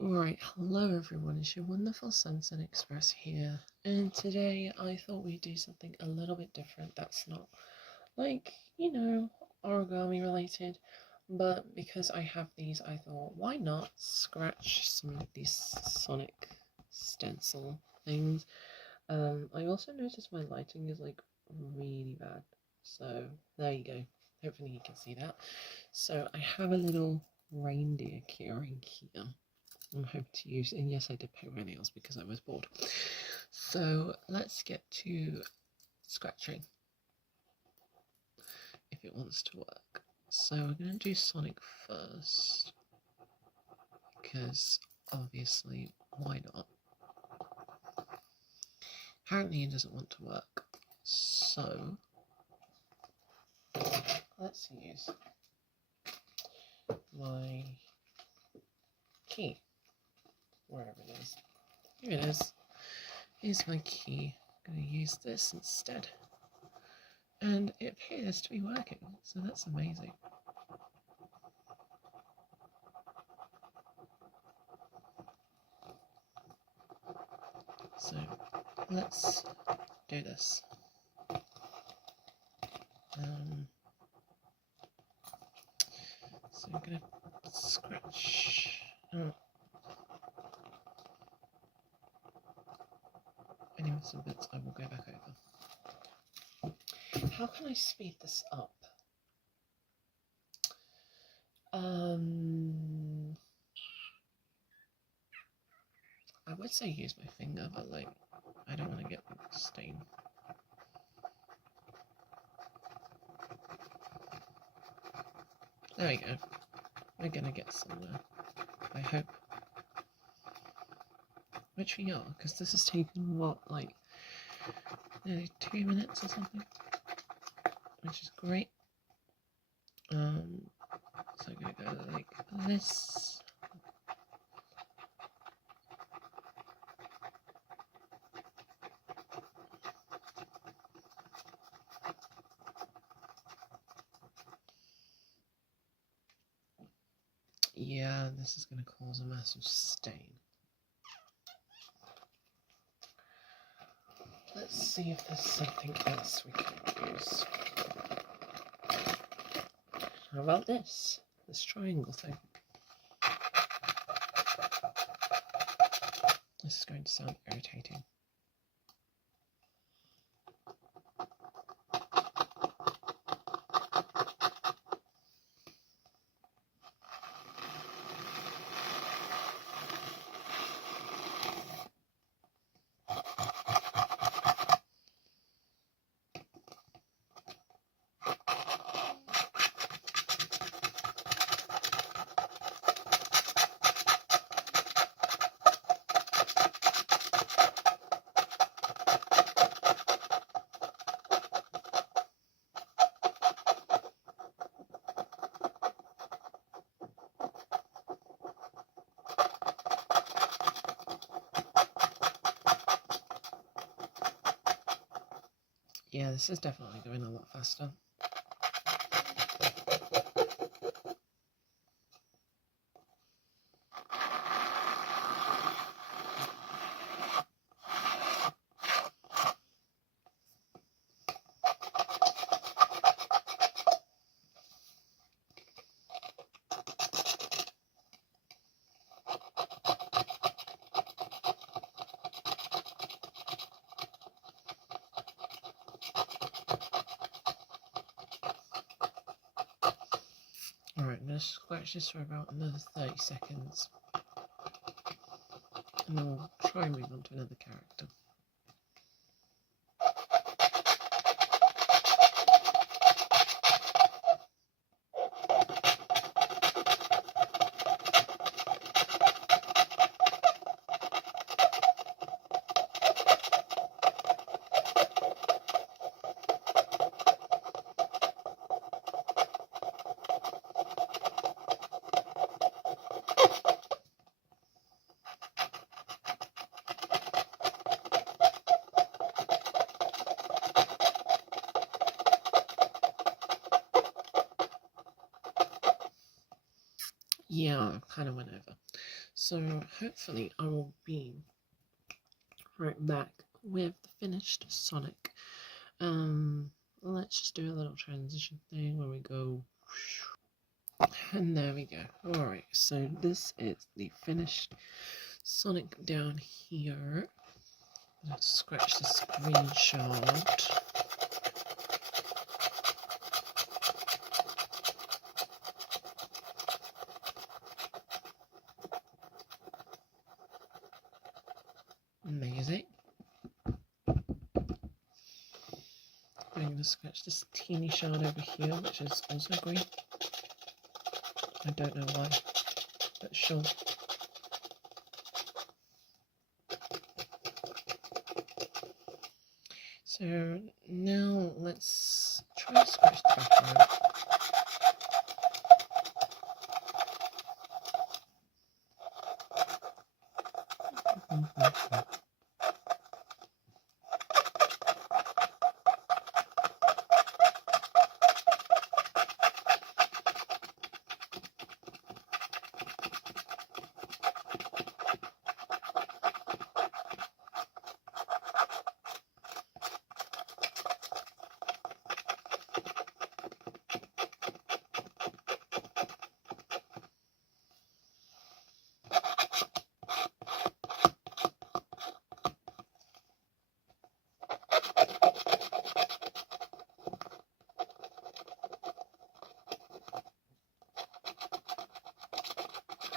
Right, hello everyone, it's your wonderful Sunset Express here, and today I thought we'd do something a little bit different that's not like, origami related, but because I have these, I thought, why not scratch some of these Sonic stencil things. I also noticed my lighting is like really bad, so there you go, hopefully you can see that. So I have a little reindeer keyring here. I'm hoping to use, and yes, I did paint my nails because I was bored. So let's get to scratching if it wants to work. So we're going to do Sonic first because obviously, why not? Apparently, it doesn't want to work. So let's use my key, wherever it is. Here it is. Here's my key. I'm going to use this instead. And it appears to be working, so that's amazing. So let's do this. So I'm going to scratch. Any missing bits I will go back over. How can I speed this up? I would say use my finger, but like, I don't want to get the stain. There we go. We're gonna get somewhere, I hope. Which we are, because this has taken, what, like, nearly 2 minutes or something? Which is great. So I'm gonna go like this. Yeah, this is going to cause a massive stain. Let's see if there's something else we can use. How about this? This triangle thing. This is going to sound irritating. Yeah, this is definitely going a lot faster. Alright, I'm going to scratch this for about another 30 seconds. And then we'll try and move on to another character. yeah, I kind of went over. So hopefully I will be right back with the finished Sonic. Let's just do a little transition thing where we go, and there we go. Alright, so this is the finished Sonic down here. Let's scratch the screenshot. Amazing. I'm going to scratch this teeny shard over here, which is also green. I don't know why, but sure. So now let's try to scratch the background.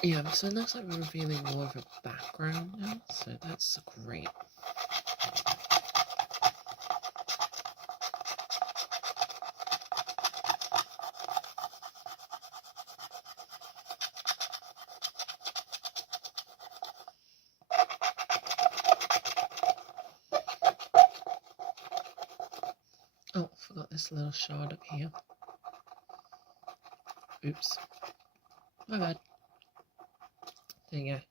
Yeah, so it looks like we're revealing more of a background now, so that's great. Oh, forgot this little shard up here. Oops. My bad. There you go.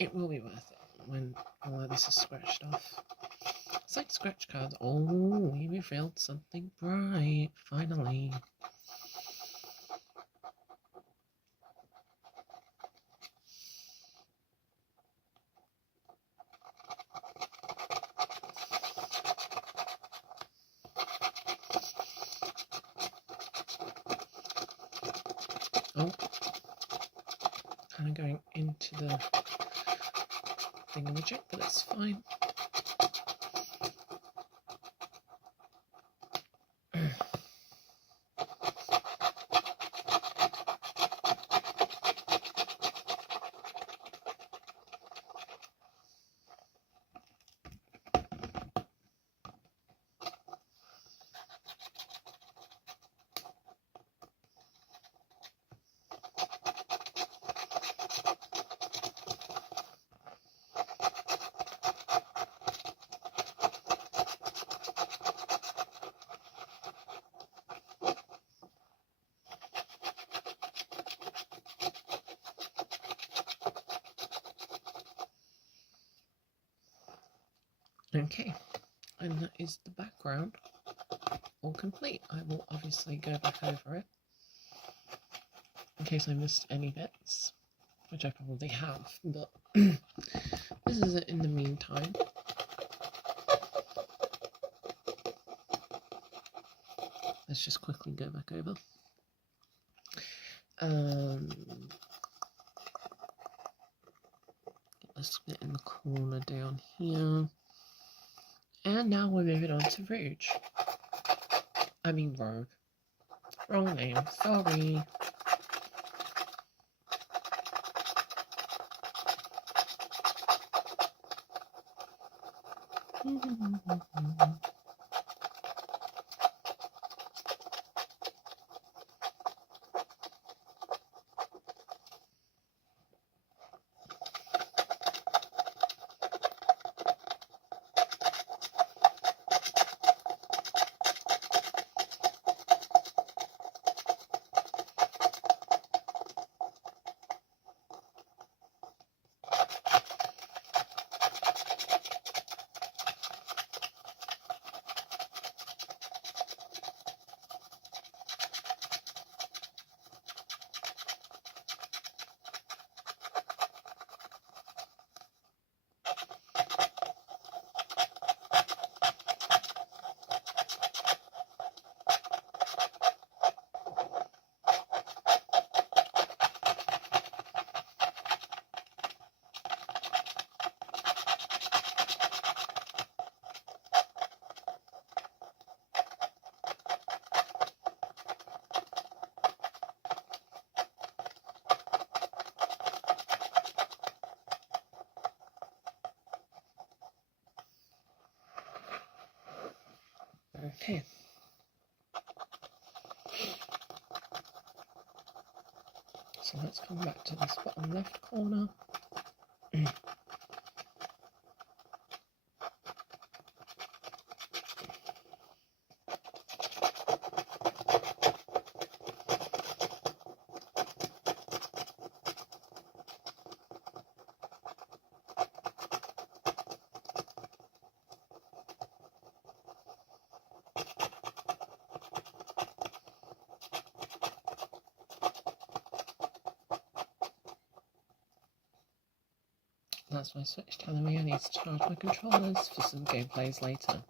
It will be worth it when all of this is scratched off. It's like scratch cards. Oh, we revealed something bright, finally. Oh, kind of going into the thingamajig, but it's fine. Okay, and that is the background all complete. I will obviously go back over it in case I missed any bits, which I probably have, but this is it in the meantime. Let's just quickly go back over. Get the split in the corner down here. And now we're moving on to Rouge. I mean Rogue. Wrong name, sorry. Okay. So let's come back to this bottom left corner. That's my Switch telling me I need to charge my controllers for some gameplays later.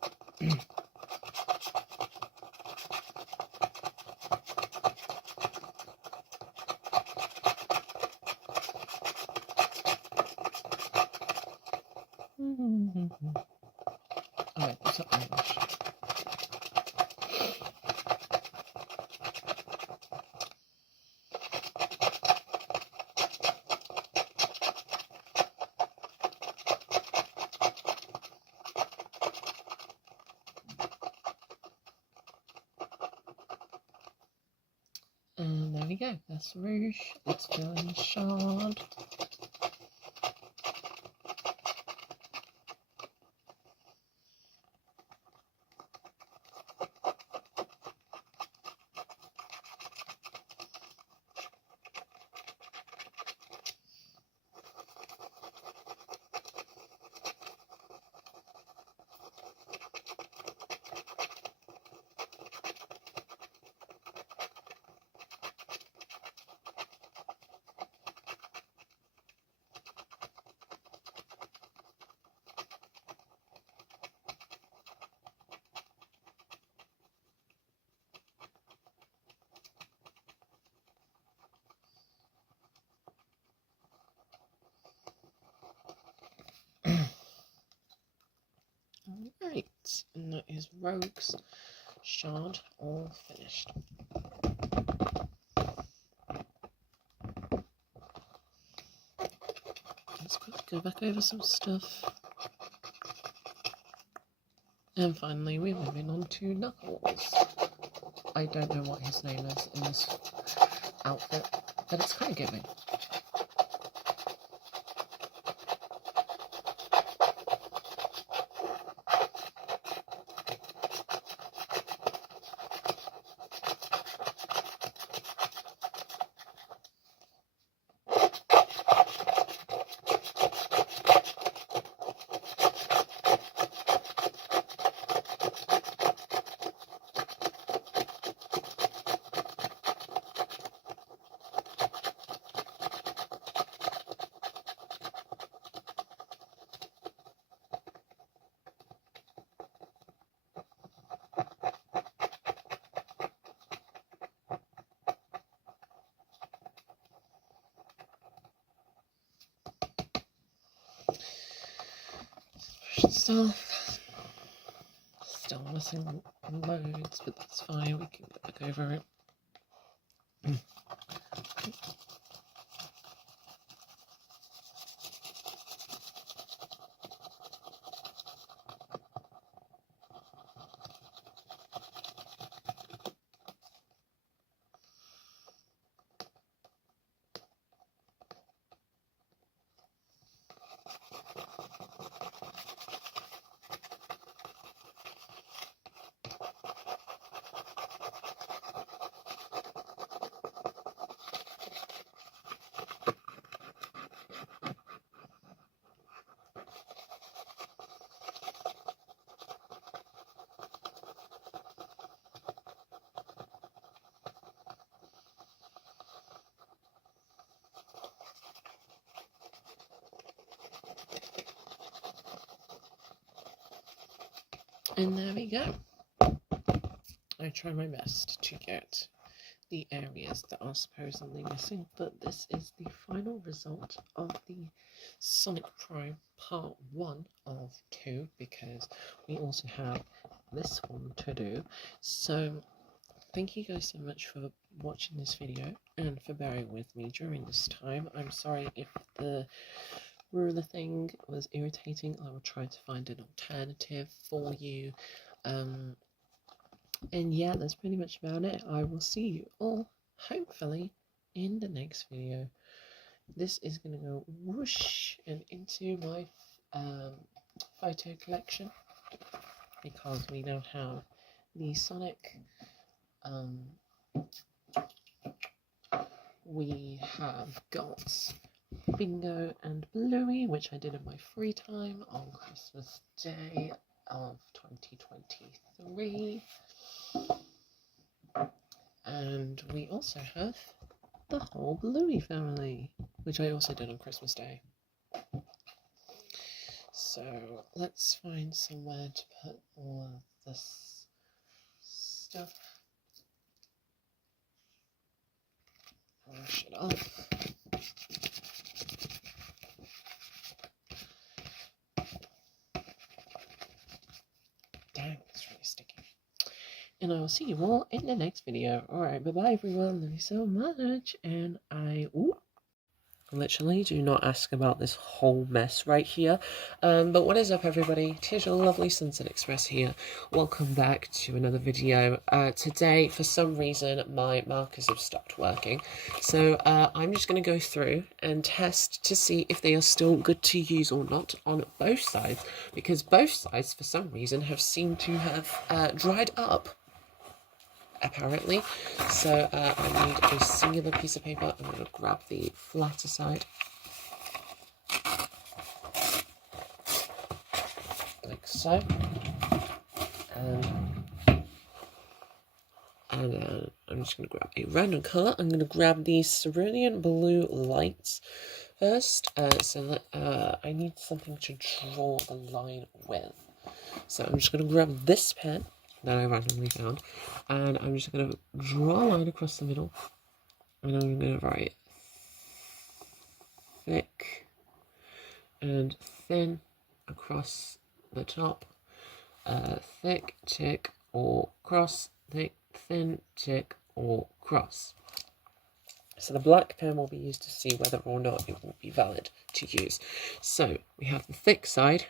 Oh wait, that's not English. And there we go, that's Rouge, it's filling Shard. Alright, and that is Rogue's Shard all finished. Let's quickly go back over some stuff. And finally we're moving on to Knuckles. I don't know what his name is in this outfit, but it's kind of giving. Still missing loads, but that's fine, we can get back over it. And there we go. I try my best to get the areas that are supposedly missing, but this is the final result of the Sonic Prime Part 1 of 2, because we also have this one to do. So thank you guys so much for watching this video and for bearing with me during this time. I'm sorry if the ruler thing was irritating. I will try to find an alternative for you. And yeah, that's pretty much about it. I will see you all, hopefully, in the next video. This is going to go whoosh and into my photo collection, because we now have the Sonic. We have got Bingo and Bluey, which I did in my free time on Christmas Day of 2023. And we also have the whole Bluey family, which I also did on Christmas Day. So let's find somewhere to put all of this stuff. Brush it off. Dang, it's really sticky. And I will see you all in the next video. Alright, bye-bye everyone. Love you so much. And I literally do not ask about this whole mess right here. But what is up everybody? Tis your lovely Sunset Express here. Welcome back to another video. Today, for some reason, my markers have stopped working. So I'm just going to go through and test to see if they are still good to use or not on both sides. Because both sides, for some reason, have seemed to have dried up, apparently. So I need a singular piece of paper. I'm going to grab the flatter side, like so, and then I'm just going to grab a random colour. I'm going to grab the Cerulean Blue Lights first, so that I need something to draw the line with. So I'm just going to grab this pen that I randomly found, and I'm just going to draw a line across the middle, and I'm going to write thick and thin across the top, thick, tick, or cross, thick, thin, tick, or cross. So the black pen will be used to see whether or not it will be valid to use. So we have the thick side,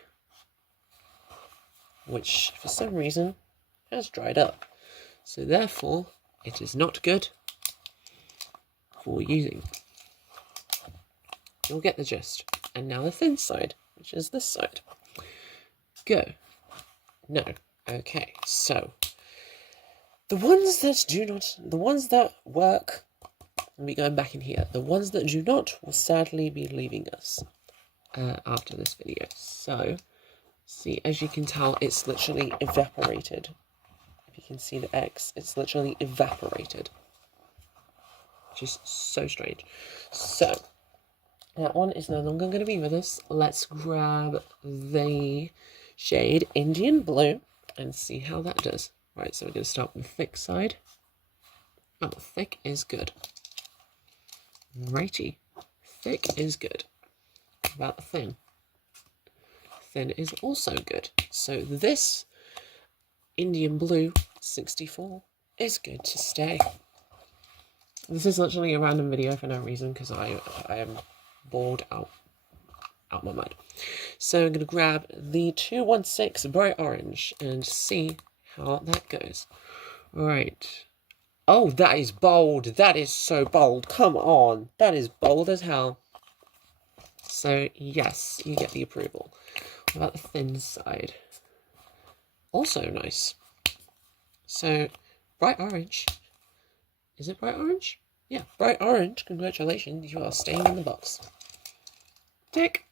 which for some reason has dried up, so therefore it is not good for using. You'll get the gist. And now the thin side, which is this side. Go. No. Okay, so the ones that work will be going back in here. The ones that do not will sadly be leaving us after this video. So see, as you can tell, it's literally evaporated. If you can see the X, it's literally evaporated. Which is so strange. So that one is no longer going to be with us. Let's grab the shade Indian Blue and see how that does. Right, so we're going to start with the thick side. Oh, thick is good. Righty. Thick is good. What about the thin? thin is also good. So this Indian blue 64 is good to stay. This is literally a random video for no reason because I am bored out my mind. So I'm going to grab the 216 bright orange and see how that goes. Right. Oh, that is bold. That is so bold. Come on. That is bold as hell. So, yes, you get the approval. What about the thin side? Also nice. So, bright orange. Is it bright orange? Yeah, bright orange. Congratulations, you are staying in the box. Tick.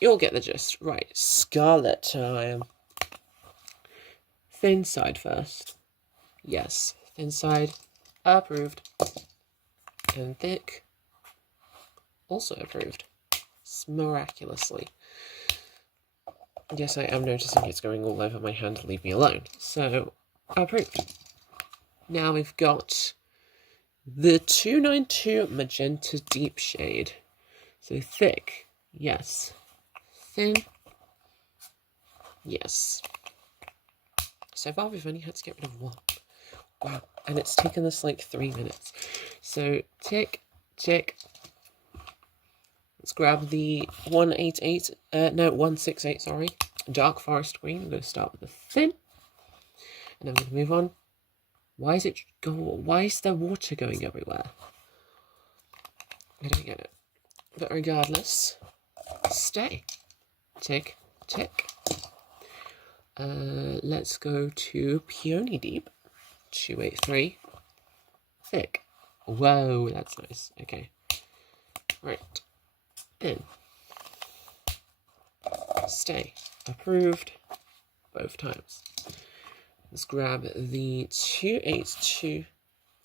You'll get the gist. Right, scarlet time. Thin side first. Yes, thin side. Approved. And thick. Also approved. Miraculously. Yes, I am noticing it's going all over my hand. Leave me alone. So, approved. Now we've got the 292 magenta deep shade. So thick. Yes. Thin. Yes. So far we've only had to get rid of one. Wow. And it's taken us like 3 minutes. So tick, tick. Let's grab the 168, sorry. Dark forest green. I'm going to start with the thin. And then we're going to move on. Why is there water going everywhere? I don't get it. But regardless, stay. Tick, tick. Let's go to Peony Deep. 283. Thick. Whoa, that's nice. Okay. Right. In. Stay. Approved. Both times. Let's grab the 282.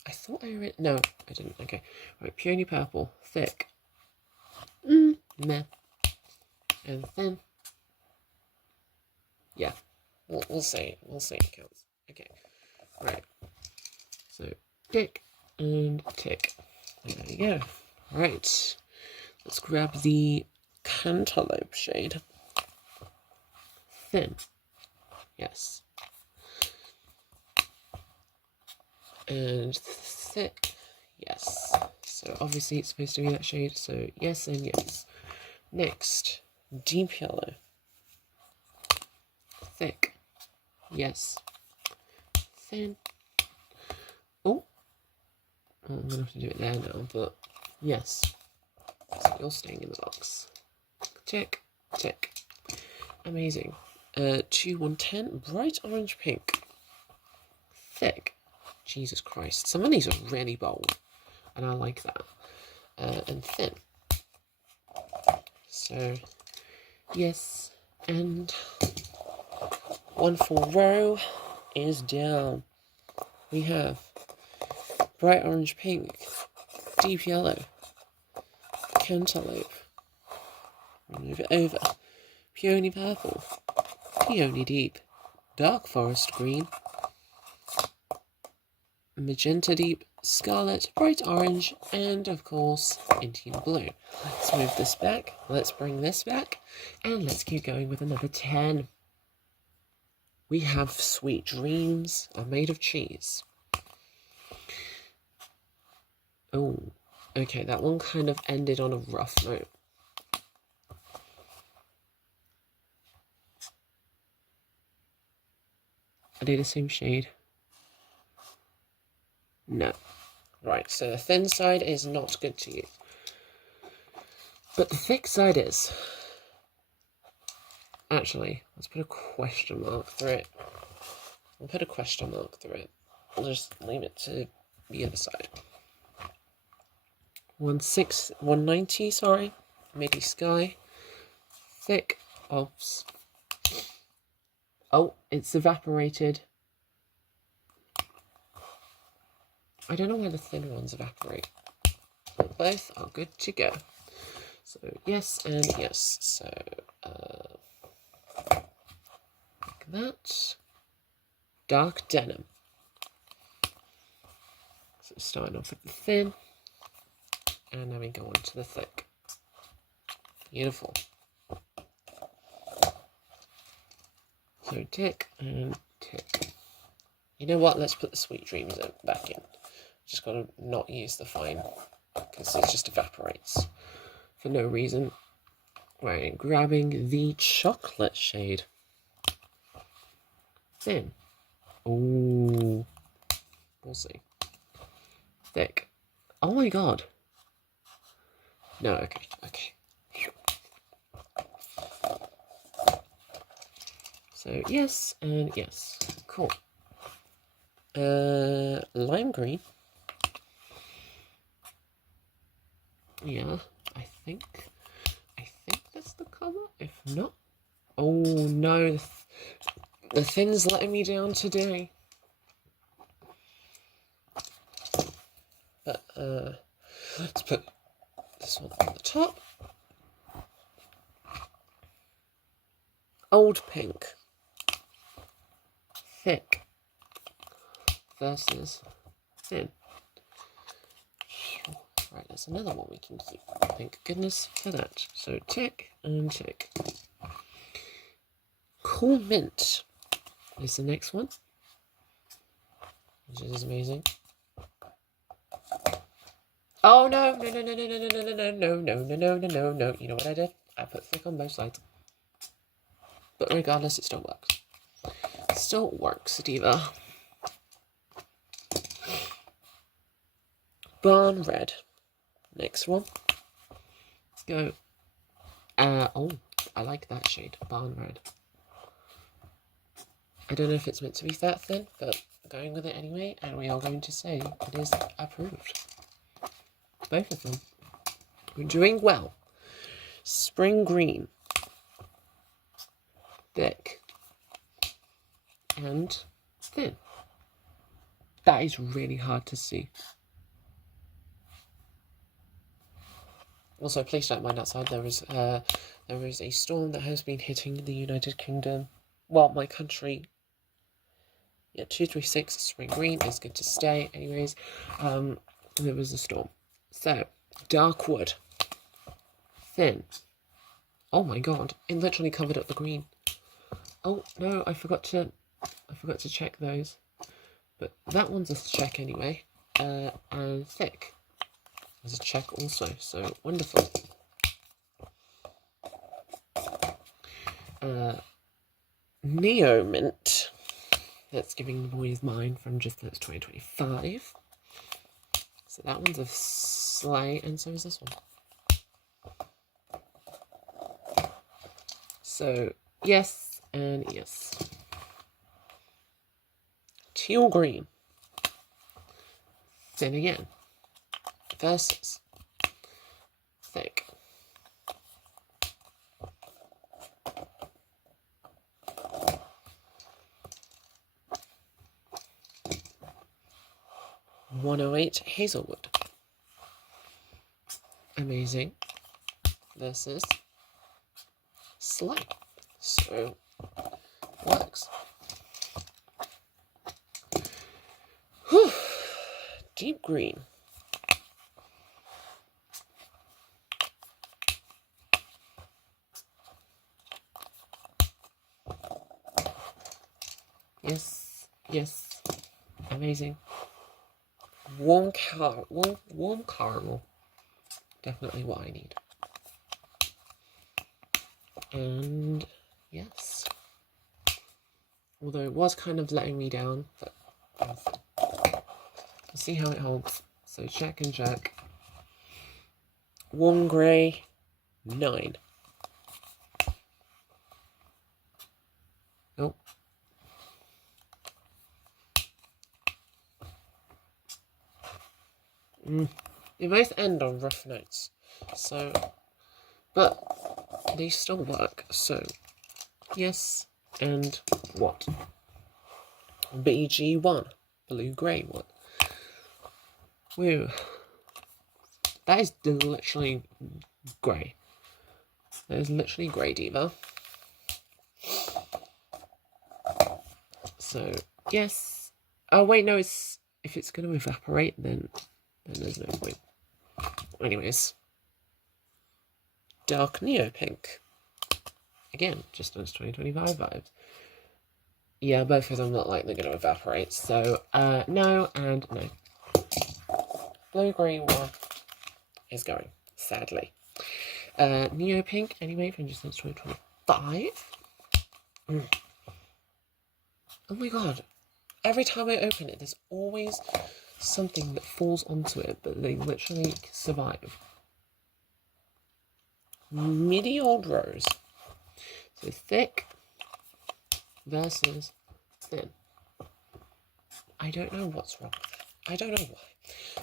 I thought I read... No, I didn't. Okay. Right, Peony Purple. Thick. Meh. And thin. Yeah. We'll say it counts. Okay. Right. So, tick and tick. There we go. Right. Let's grab the Cantaloupe shade. Thin. Yes. And thick. Yes. So obviously it's supposed to be that shade, so yes and yes. Next, deep yellow. Thick. Yes. Thin. Oh. I'm going to have to do it there now, but yes. So you're staying in the box. Tick. Tick. Amazing. 110. Bright orange pink. Thick. Jesus Christ. Some of these are really bold. And I like that. And thin. So, yes. And one full row is down. We have bright orange pink, deep yellow, cantaloupe. Move it over. Peony purple, peony deep, dark forest green, magenta deep, scarlet, bright orange, and of course, Indian blue. Let's move this back, let's bring this back, and let's keep going with another 10. We have Sweet Dreams Are Made of Cheese. Oh, okay, that one kind of ended on a rough note. Are they the same shade? No. Right, so the thin side is not good to you. But the thick side is. Actually, let's put a question mark through it. I'll put a question mark through it. I'll just leave it to the other side. 190, sorry. Midi Sky. Thick Ops. Oh, it's evaporated. I don't know why the thin ones evaporate. But both are good to go. So, yes and yes. So, like that. Dark denim. So, starting off with the thin. And then we go on to the thick. Beautiful. So tick and tick. You know what? Let's put the Sweet Dreams back in. Just gotta not use the fine because it just evaporates for no reason. Right, grabbing the chocolate shade. Thin. Ooh. We'll see. Thick. Oh my god. No, okay. So yes and yes. Cool. Lime green. Yeah, I think that's the colour. If not, oh no, the thin's letting me down today. But let's put this one on the top. Old pink. Thick versus thin. Right, there's another one we can keep. Thank goodness for that. So tick and tick. Cool mint is the next one, which is amazing. Oh no. You know what I did? I put thick on both sides. But regardless, it still works. Still works, Diva. Barn red. Next one. Let's go. Oh, I like that shade. Barn red. I don't know if it's meant to be that thin, but I'm going with it anyway, and we are going to say it is approved. Both of them. We're doing well. Spring green. Thick. And thin. That is really hard to see. Also, please don't mind outside. There is a storm that has been hitting the United Kingdom. Well, my country. Yeah, 236 spring green is good to stay. Anyways, there was a storm. So, dark wood. Thin. Oh my god, it literally covered up the green. Oh no, I forgot to check those. But that one's a check anyway. And thick is a check also, so wonderful. Neo mint. That's giving the boys mine from just that's 2025. So that one's a sleigh, and so is this one. So yes and yes. Teal green. Thin again. Versus thick. (108) Hazelwood. Amazing. Versus sleigh. So works. Whew. Deep green. Yes. Amazing. Warm caramel. Definitely what I need. And yes. Although it was kind of letting me down, but we'll see how it holds. So check and check. Warm grey, 9. Nope. They both end on rough notes, so, but they still work, so yes, and what? BG1, blue-grey one. Woo. That is literally grey. That is literally grey, Diva. So, yes. Oh, wait, no, if it's going to evaporate, then there's no point. Anyways. Dark Neo Pink. Again, just those 2025 vibes. Yeah, both of them look like they're going to evaporate. So, no and no. Blue-green one is going, sadly. Neo Pink, anyway, from just since 2025. Oh my god. Every time I open it, there's always something that falls onto it, but they literally survive. Midi-old rose. So thick versus thin. I don't know what's wrong with it. I don't know why.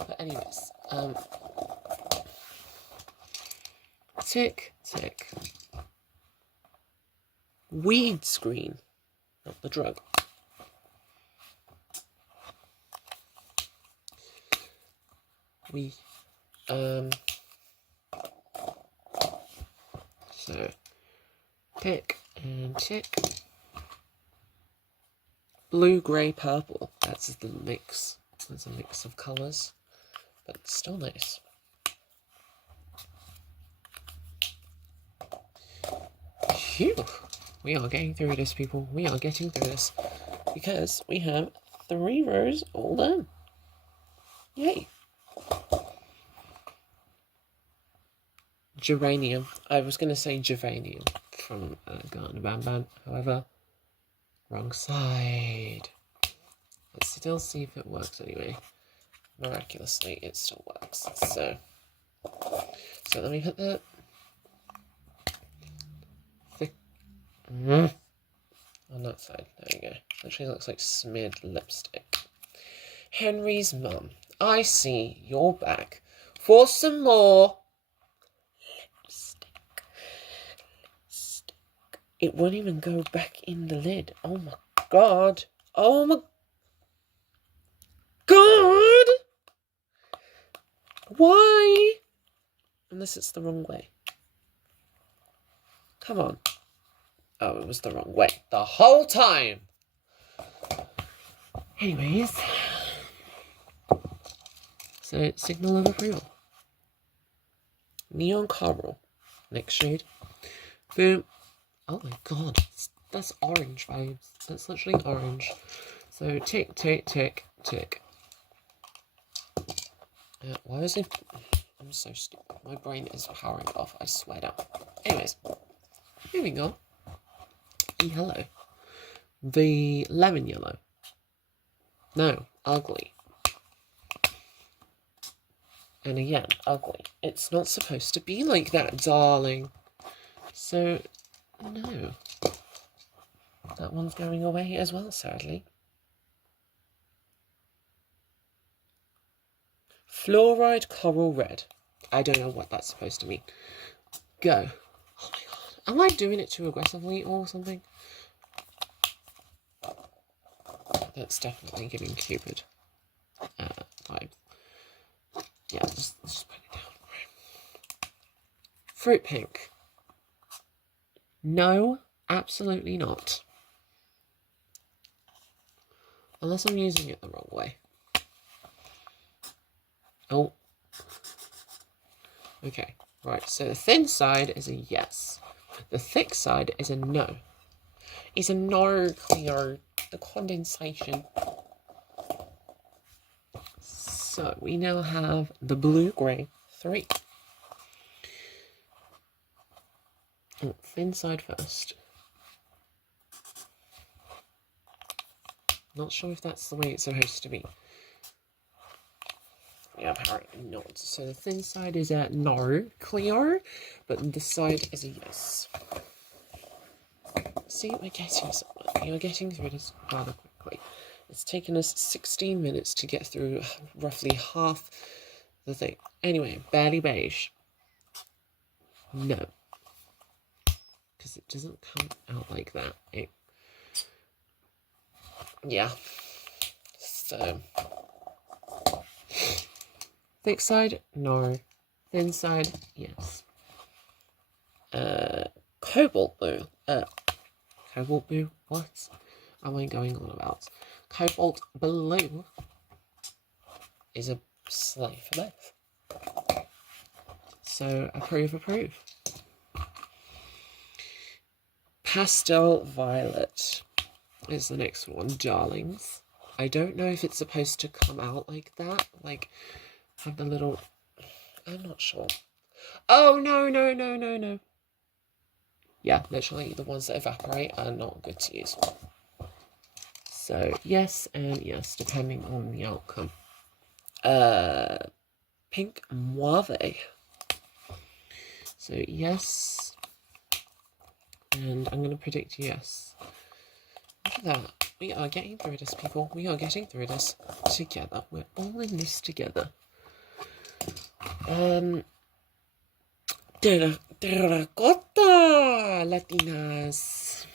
But anyways, tick, tick. Weed screen, not the drug. So, tick and tick. Blue, grey, purple. That's the mix. There's a mix of colours, but it's still nice. Phew! We are getting through this, people. We are getting through this. Because we have 3 rows all done. Yay! Geranium. I was going to say geranium from Garten Ban Ban. However, wrong side. Let's still see if it works anyway. Miraculously, it still works. So let me put the thick on that side. There we go. Literally looks like smeared lipstick. Henry's mum. I see you're back for some more lipstick. It won't even go back in the lid. Oh my god. Oh my god. Why? Unless it's the wrong way. Come on. Oh, it was the wrong way the whole time. Anyways. So, signal of approval. Neon Coral. Next shade. Boom. Oh my god. That's orange vibes. That's literally orange. So, tick, tick, tick, tick. Why is it... I'm so stupid. My brain is powering off. I swear down. Anyways. Moving on. Yellow. The lemon yellow. No. Ugly. And again, ugly. It's not supposed to be like that, darling. So, no. That one's going away as well, sadly. Fluoride Coral Red. I don't know what that's supposed to mean. Go. Oh my god. Am I doing it too aggressively or something? That's definitely giving Cupid vibe. Yeah, just put it down. Fruit pink. No, absolutely not. Unless I'm using it the wrong way. Oh. Okay, right, so the thin side is a yes. The thick side is a no. It's a no, Cleo. The condensation. So we now have the blue-grey 3. Oh, thin side first. Not sure if that's the way it's supposed to be. Yeah, apparently not. So the thin side is a no, Cleo, but this side is a yes. See, we're getting somewhere. You're getting through this rather quickly. It's taken us 16 minutes to get through roughly half the thing. Anyway, barely beige. No. Because it doesn't come out like that. Yeah. So. Thick side, no. Thin side, yes. Cobalt blue. Cobalt blue? What am I going on about? Cobalt blue is a slay for both. So, approve. Pastel violet. is the next one, darlings. I don't know if it's supposed to come out like that, like have the little... I'm not sure. Oh, no, no, no, no, no. Yeah, literally the ones that evaporate are not good to use. So, yes and yes, depending on the outcome. Pink Mauve. So, yes. And I'm going to predict yes. Look at that. We are getting through this, people. We are getting through this together. We're all in this together. Terracotta Latinas.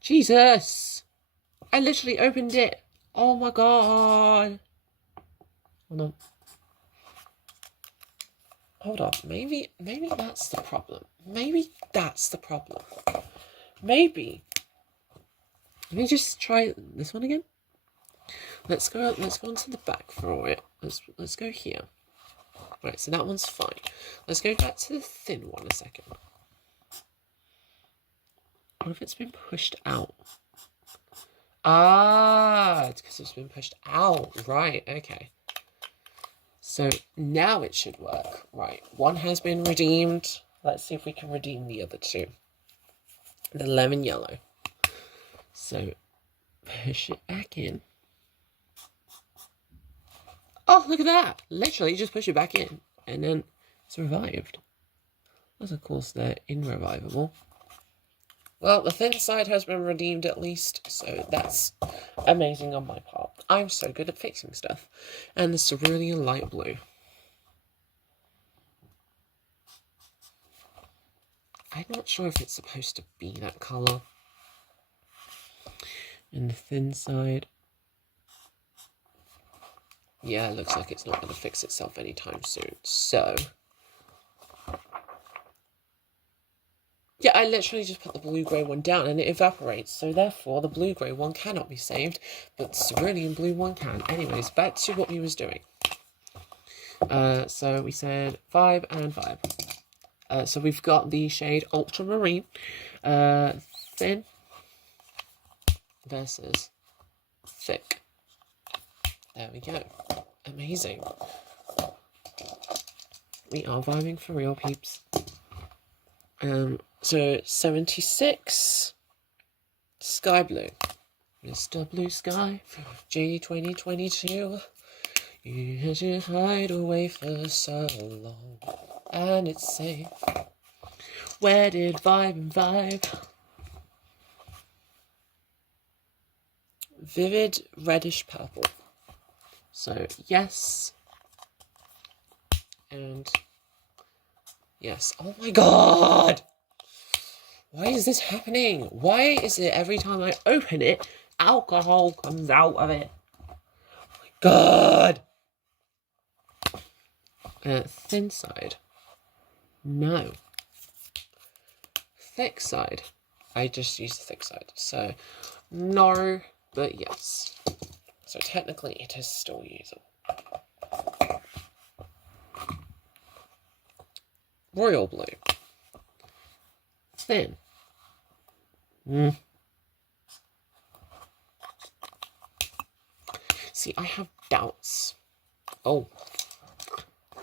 Jesus! I literally opened it. Oh my god. Hold on. Hold on. Maybe that's the problem. Maybe that's the problem. Maybe. Let me just try this one again. Let's go onto the back for it. Let's go here. Right, so that one's fine. Let's go back to the thin one a second. What if it's been pushed out? Ah, it's because it's been pushed out. Right, okay. So now it should work. Right, one has been redeemed. Let's see if we can redeem the other two. The lemon yellow. So push it back in. Oh, look at that. Literally, just push it back in. And then it's revived. That's of course they're irrevivable. Well, the thin side has been redeemed at least, so that's amazing on my part. I'm so good at fixing stuff. And the cerulean light blue. I'm not sure if it's supposed to be that colour. And the thin side. Yeah, it looks like it's not going to fix itself anytime soon. So... yeah, I literally just put the blue-grey one down and it evaporates. So therefore, the blue-grey one cannot be saved, but the cerulean blue one can. Anyways, back to what we was doing. So we said 5 and 5. So we've got the shade Ultramarine, thin versus thick. There we go. Amazing. We are vibing for real, peeps. So 76 Sky Blue. Mr. Blue Sky, J 2022. You had to hide away for so long, and it's safe. Where did vibe and vibe? Vivid reddish purple. So yes, and yes. Oh my god! Why is this happening? Why is it every time I open it, alcohol comes out of it? Oh my god! Thin side. No. Thick side. I just use the thick side. So, no, but yes. So technically it is still usable. Royal blue. Thin. See, I have doubts. Oh.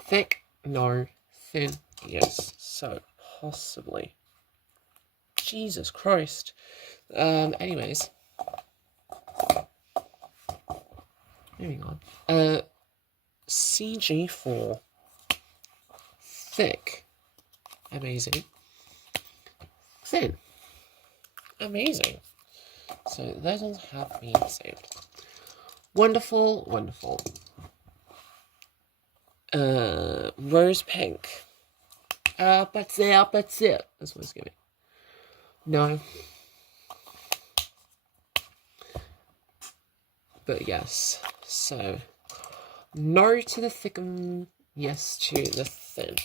Thick, no. Thin, yes. So, possibly. Jesus Christ. Anyways. Moving on. CG4. Thick. Amazing. Thin. Amazing. So those ones have been saved. Wonderful, wonderful. Rose pink. That's it. That's what it's giving. No. But yes. So, no to the thick and yes to the thin.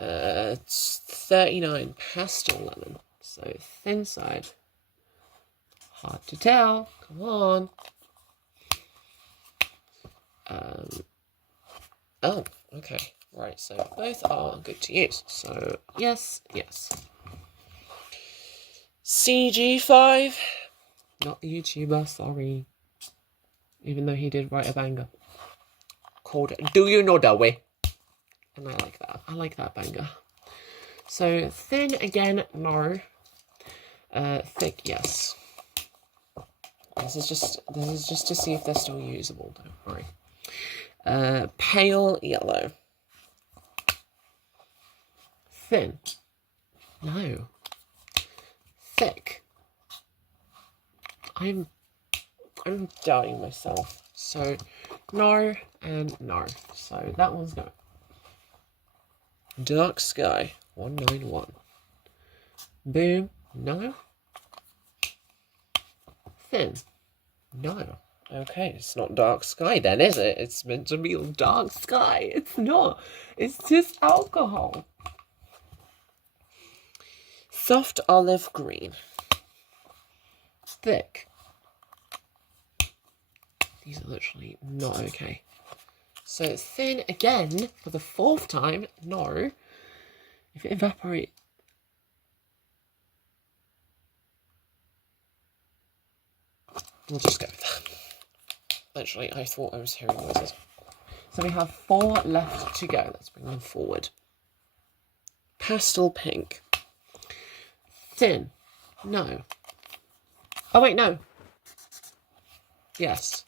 It's 39 pastel lemon. So thin side. Hard to tell. Come on. Oh, okay. Right, so both are good to use. So, yes, yes. CG5. Not the YouTuber, sorry. Even though he did write a banger called Do You Know That Way? And I like that. I like that banger. So, thin again, no. Thick, yes. This is just to see if they're still usable, don't worry. Pale yellow. Thin. No. Thick. I'm doubting myself. So no and no. So that one's no. Dark Sky 191. Boom. No. Thin. No. Okay, it's not Dark Sky then, is it? It's meant to be Dark Sky. It's not. It's just alcohol. Soft olive green. Thick. These are literally not okay. So thin again for the 4th time. No. If it evaporates. We'll just go with that. Literally, I thought I was hearing noises. So we have 4 left to go. Let's bring them forward. Pastel pink. Thin. No. Oh, wait, no. Yes.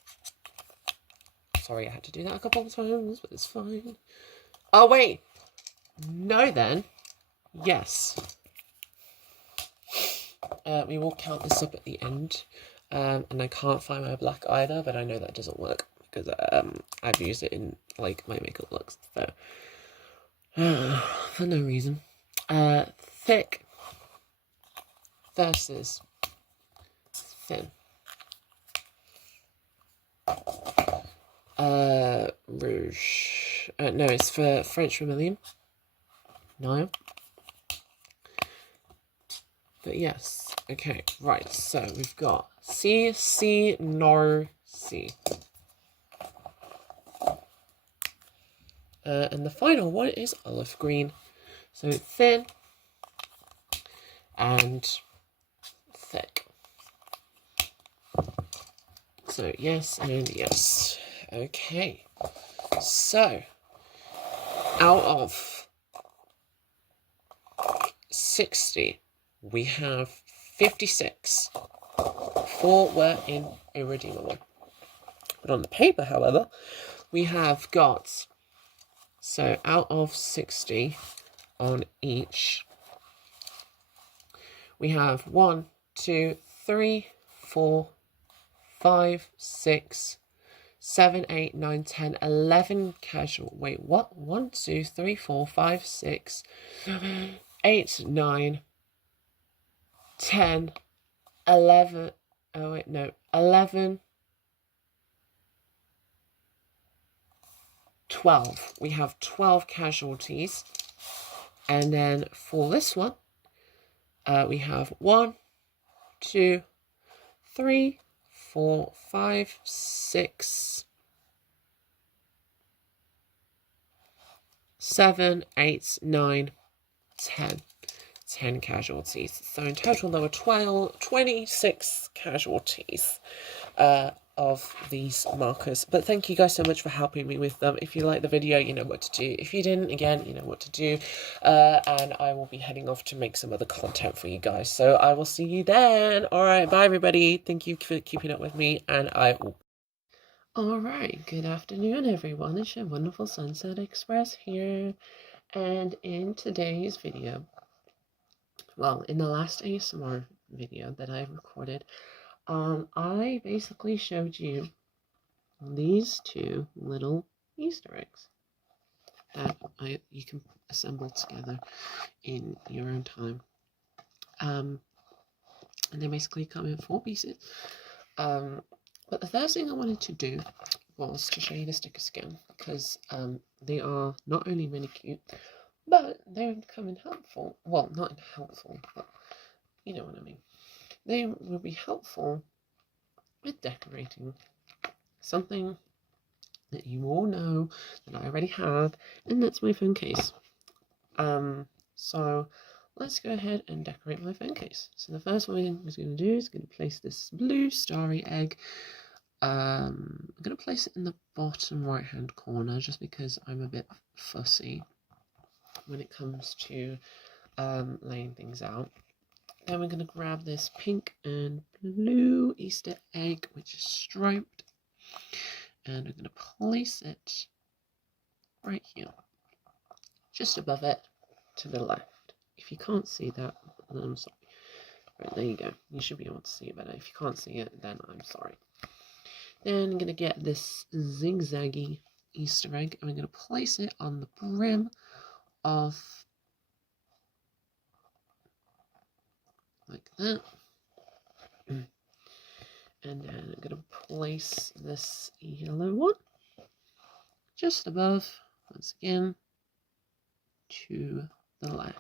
Sorry, I had to do that a couple of times, but it's fine. Oh, wait. No, then. Yes. We will count this up at the end. And I can't find my black either, but I know that doesn't work because I've used it in like my makeup looks. So for no reason. Thick versus thin. Rouge. No, it's for French Vermilion. No. But yes. Okay, right. So we've got C, C, no, C. And the final one is olive green. So thin and thick. So yes and yes. Okay. So out of 60, we have 56. 4 were irredeemable. But on the paper, however, we have got, so out of 60 on each, we have 1, 2, 3, 4, 5, 6, 7, 8, 9, 10, 11 casual. Wait, what? 1, 2, 3, 4, 5, 6, 7, 8, 9, 10, 11. Oh, wait, no. 11, 12. We have 12 casualties. And then for this one, we have 1, 2, 3, 4, 5, 6, 7, 8, 9, 10. 10 casualties. So in total there were 26 casualties of these markers. But thank you guys so much for helping me with them. If you liked the video, you know what to do. If you didn't, again, you know what to do. And I will be heading off to make some other content for you guys. So I will see you then. Alright, bye everybody. Thank you for keeping up with me, and I will... Alright, good afternoon everyone. It's your wonderful Sunset Express here. And in today's video, well, in the last ASMR video that I recorded, I basically showed you these 2 little Easter eggs that you can assemble together in your own time. And they basically come in 4 pieces. But the first thing I wanted to do was to show you the stickers again, because they are not only really cute, but they come in helpful. Well, not in helpful, but you know what I mean. They will be helpful with decorating something that you all know that I already have, and that's my phone case. So let's go ahead and decorate my phone case. So the first one I'm going to do is going to place this blue starry egg. I'm going to place it in the bottom right hand corner just because I'm a bit fussy when it comes to laying things out. Then we're going to grab this pink and blue Easter egg, which is striped, and we're going to place it right here, just above it to the left. If you can't see that, then I'm sorry. Right, there you go. You should be able to see it better. If you can't see it, then I'm sorry. Then I'm going to get this zigzaggy Easter egg, and I'm going to place it on the brim of, like that. And then I'm going to place this yellow one just above, once again, to the left.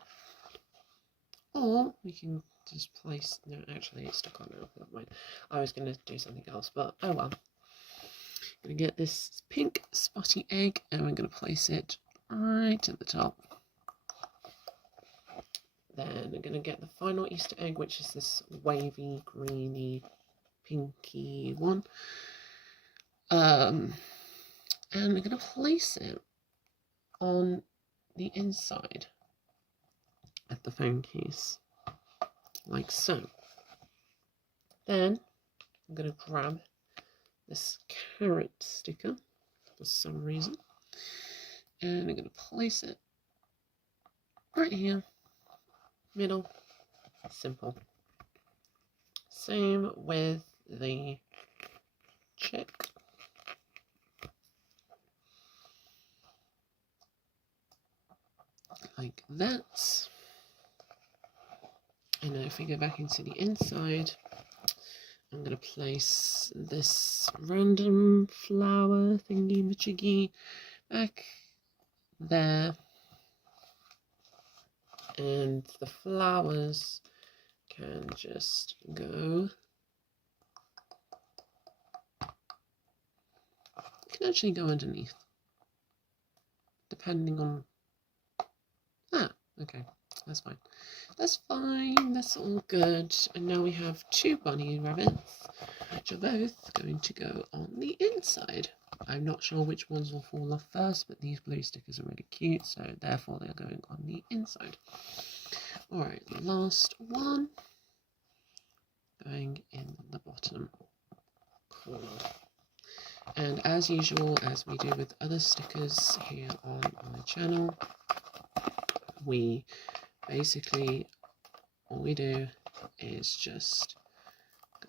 Or we can just place, no, actually it's stuck on now, never mind. I was going to do something else, but oh well. I'm going to get this pink spotty egg, and I'm going to place it right at the top. Then I'm going to get the final Easter egg, which is this wavy, greeny, pinky one. And I'm going to place it on the inside of the phone case, like so. Then I'm going to grab this carrot sticker for some reason, and I'm going to place it right here, middle, simple. Same with the chick. Like that. And then if we go back into the inside, I'm going to place this random flower thingy-majiggy back there. And the flowers can just go. Can actually go underneath, depending on. Okay, that's fine. That's fine. That's all good. And now we have two bunny rabbits, which are both going to go on the inside. I'm not sure which ones will fall off first, but these blue stickers are really cute, so therefore they're going on the inside. Alright, the last one going in the bottom corner. And as usual, as we do with other stickers here on my channel, we basically, all we do is just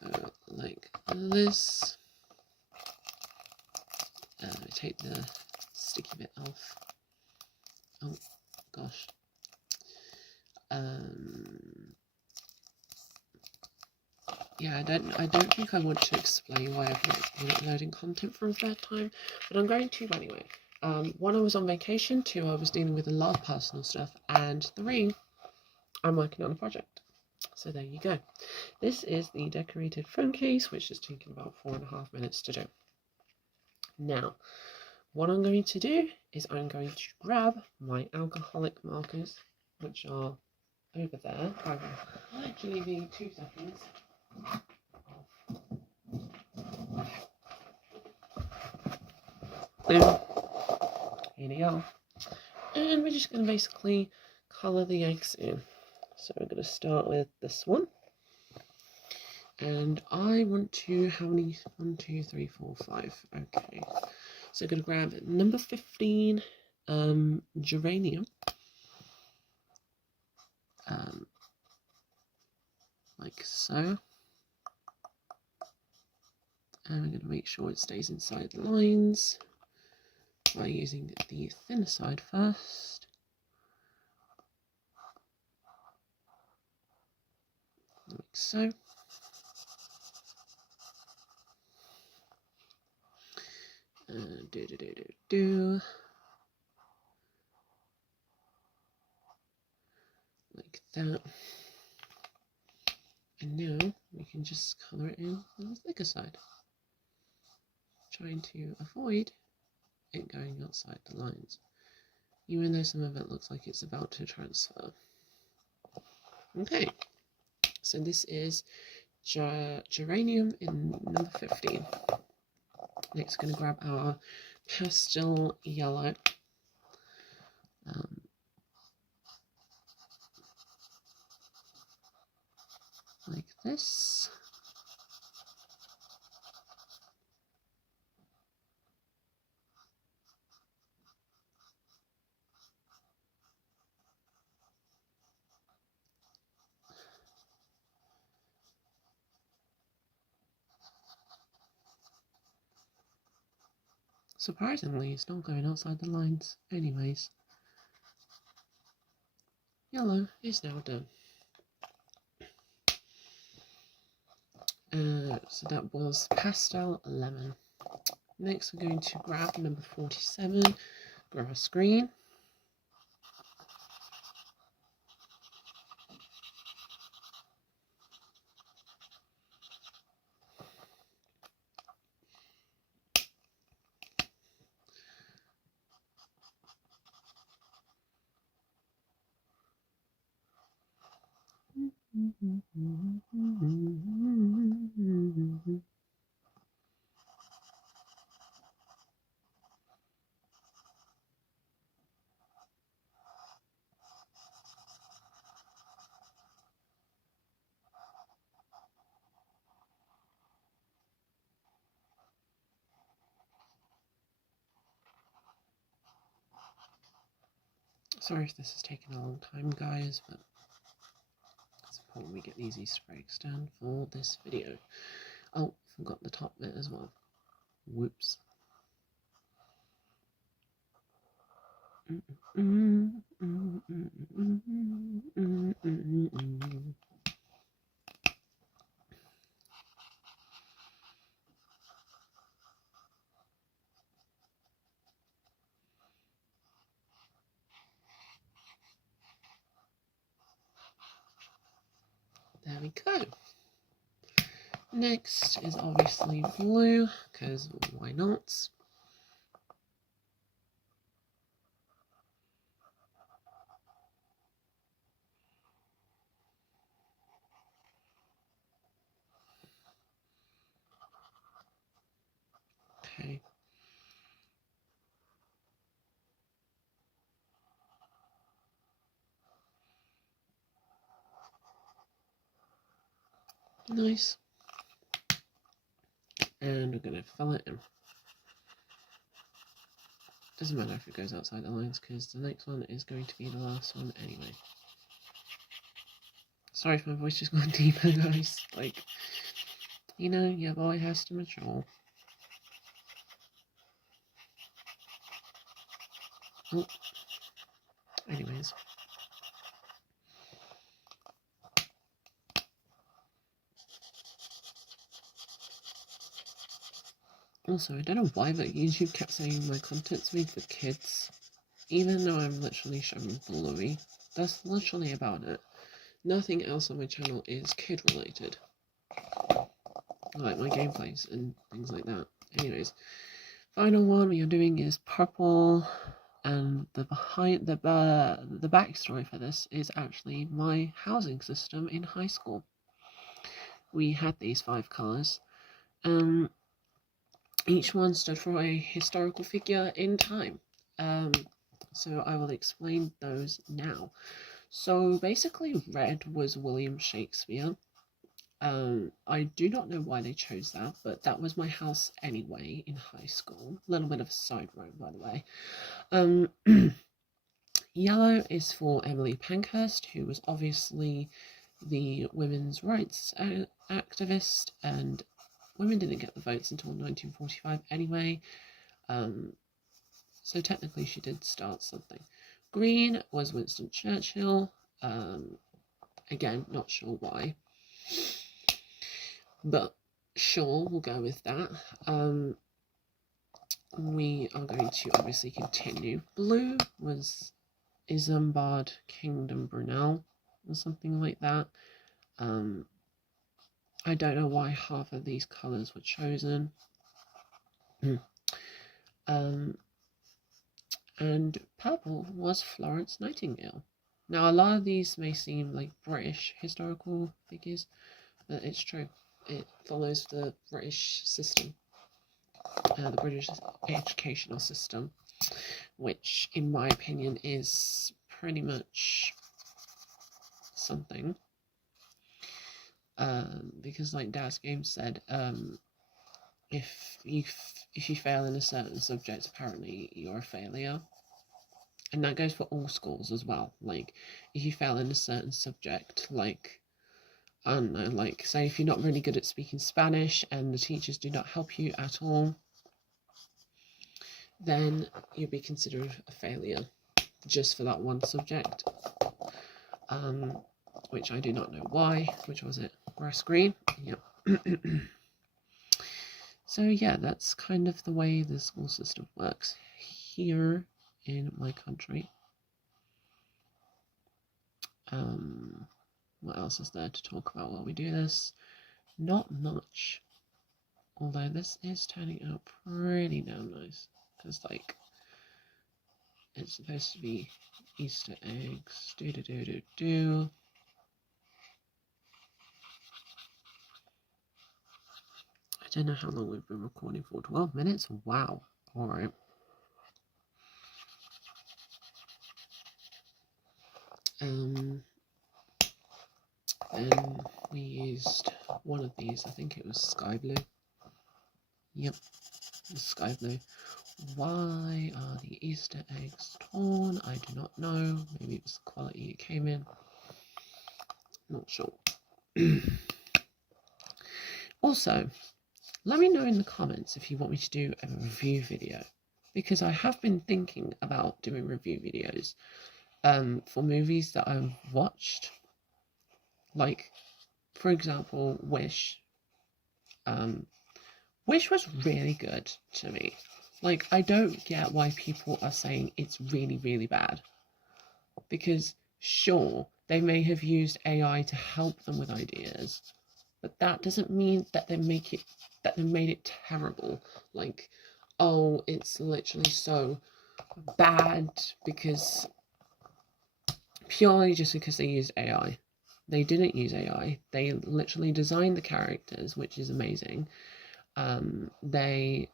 go like this. Take the sticky bit off. Oh gosh. Yeah, I don't think I want to explain why I've not been uploading content for a third time, but I'm going to anyway. 1, I was on vacation. 2, I was dealing with a lot of personal stuff, and 3, I'm working on a project. So there you go. This is the decorated phone case, which has taken about 4.5 minutes to do. Now, what I'm going to do is I'm going to grab my alcoholic markers, which are over there. I will actually be 2 seconds. Boom. Here they are. And we're just going to basically colour the eggs in. So we're going to start with this one. And I want to, how many? 1, 2, 3, 4, 5. Okay. So I'm going to grab number 15, geranium. Like so. And we're going to make sure it stays inside the lines by using the thinner side first. Like so. Like that. And now we can just colour it in on the thicker side, trying to avoid it going outside the lines, even though some of it looks like it's about to transfer. Okay, so this is geranium in number 15. Next, we're going to grab our pastel yellow. Like this. Surprisingly, it's not going outside the lines. Anyways, yellow is now done. So that was pastel lemon. Next, we're going to grab number 47, grass green. Sorry if this has taken a long time, guys, but it's important we get these Easter eggs done for this video. Oh, forgot the top bit as well. Whoops. There we go. Next is obviously blue, because why not? Okay. Nice. And we're going to fill it in. Doesn't matter if it goes outside the lines, because the next one is going to be the last one anyway. Sorry if my voice just got deeper, guys. Like, you know, your boy has to mature. Oh. Anyways. Also, I don't know why, but YouTube kept saying my content's made for kids. Even though I'm literally showing Bluey. That's literally about it. Nothing else on my channel is kid related. Like my gameplays and things like that. Anyways, final one we are doing is purple, and the backstory for this is actually my housing system in high school. We had these 5 colours. Each one stood for a historical figure in time. So I will explain those now. So basically, red was William Shakespeare. I do not know why they chose that, but that was my house anyway in high school. A little bit of a side road, by the way. Yellow is for Emily Pankhurst, who was obviously the women's rights activist, and women didn't get the votes until 1945 anyway. So technically she did start something. Green was Winston Churchill. Again, not sure why. But sure, we'll go with that. We are going to obviously continue. Blue was Isambard Kingdom Brunel, or something like that. I don't know why half of these colours were chosen. and purple was Florence Nightingale. Now, a lot of these may seem like British historical figures, but it's true. It follows the British system, the British educational system, which, in my opinion, is pretty much something. Because, like Dad's Game said, if you fail in a certain subject, apparently you're a failure. And that goes for all schools as well. Like, if you fail in a certain subject, like, I don't know, like, say if you're not really good at speaking Spanish and the teachers do not help you at all, then you'll be considered a failure just for that one subject. Which I do not know why. Which was it? Grass green? Yep. So yeah, that's kind of the way the school system works here in my country. What else is there to talk about while we do this? Not much. Although this is turning out pretty damn nice. Because, like, it's supposed to be Easter eggs. Do. I don't know how long we've been recording for. 12 minutes? Wow. Alright. And we used one of these. I think it was sky blue. Yep, it was sky blue. Why are the Easter eggs torn? I do not know. Maybe it was the quality it came in. Not sure. Also, let me know in the comments if you want me to do a review video, because I have been thinking about doing review videos for movies that I've watched. Like, for example, Wish. Wish was really good to me. Like, I don't get why people are saying it's really, really bad. Because, sure, they may have used AI to help them with ideas, but that doesn't mean that they made it terrible. Like, oh, it's literally so bad because purely just because they used AI. They didn't use AI. They literally designed the characters, which is amazing. They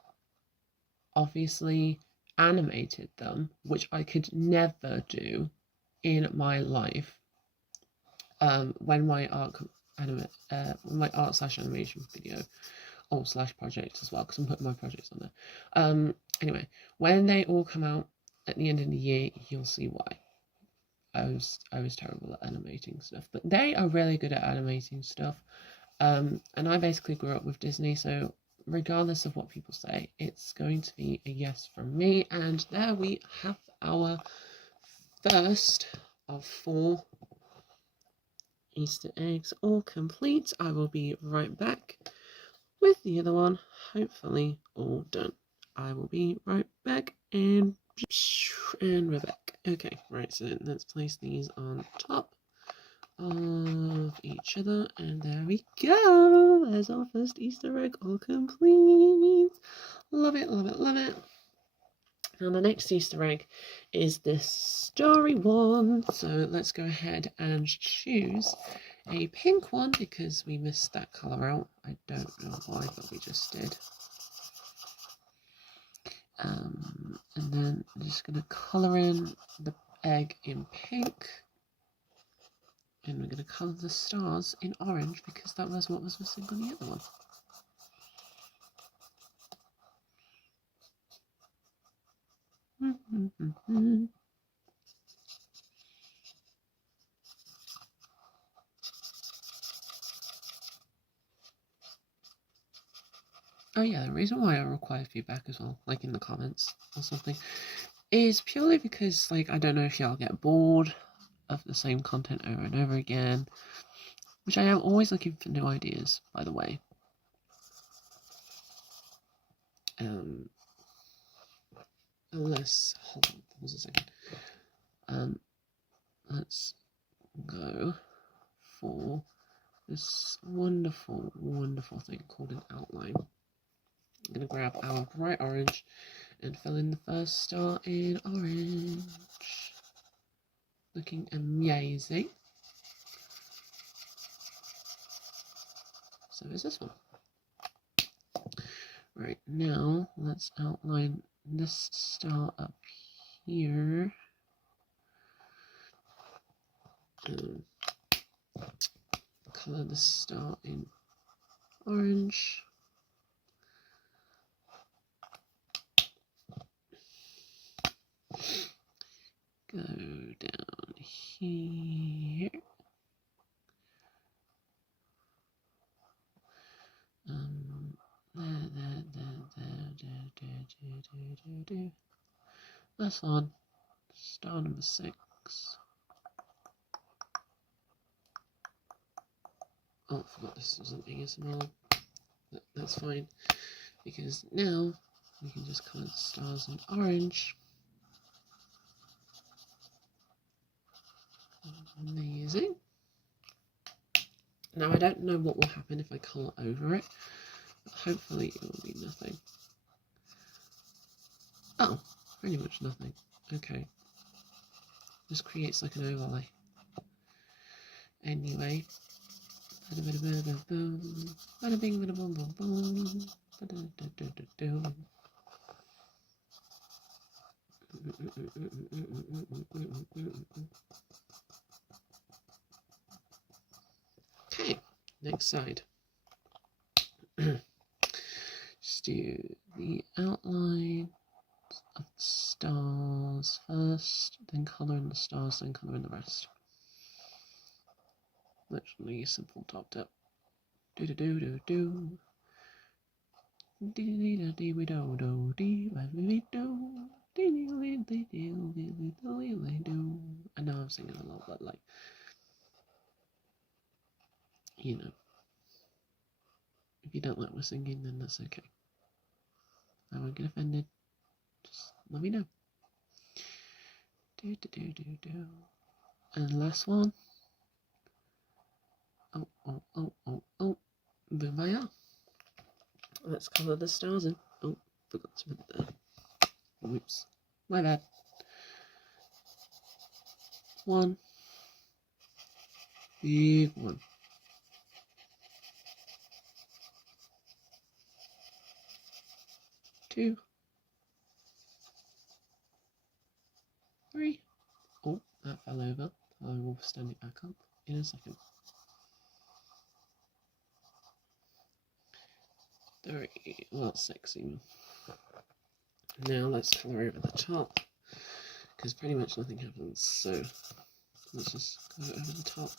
obviously animated them, which I could never do in my life. When my art slash animation video, slash project as well, because I'm putting my projects on there. Anyway, when they all come out at the end of the year, you'll see why. I was terrible at animating stuff, but they are really good at animating stuff. And I basically grew up with Disney, so regardless of what people say, it's going to be a yes from me. And there we have our first of 4 Easter eggs all complete. I will be right back with the other one, hopefully all done. I will be right back, and we're back. Okay, right, so let's place these on top of each other, and there we go. There's our first Easter egg all complete. Love it, love it, love it. Now the next Easter egg is this starry one, so let's go ahead and choose a pink one because we missed that colour out. I don't know why, but we just did. And then I'm just going to colour in the egg in pink. And we're going to colour the stars in orange because that was what was missing on the other one. Oh yeah, the reason why I require feedback as well, like in the comments or something, is purely because, like, I don't know if y'all get bored of the same content over and over again, which I am always looking for new ideas, by the way. Unless, hold on, pause a second. Let's go for this wonderful, wonderful thing called an outline. I'm going to grab our bright orange and fill in the first star in orange. Looking amazing. So is this one. Right, now let's outline this star up here. Color the star in orange. Go down here. That's on star number 6. Oh, I forgot this wasn't ASMR. That's fine, because now we can just color the stars in orange. Amazing. Now I don't know what will happen if I colour over it, but hopefully it will be nothing. Oh, pretty much nothing. Okay. Just creates like an overlay. Anyway. Bada bing, bada boom, boom, boom. Okay, next side. Just do the outline of the stars first, then colour in the stars, then colour in the rest. Literally simple top tip. Do do do do do. I know I'm singing a lot, but like, you know, if you don't like my singing, then that's okay. I won't get offended. Just let me know. Do do do do do. And last one. Oh. Boom. Let's colour the stars in. Oh, forgot to put it there. Whoops. My bad. 1. Big one. 2. 3. Oh, that fell over. I will stand it back up in a second. 3. Well, 6 even. Now let's colour over the top, because pretty much nothing happens, so let's just colour over the top.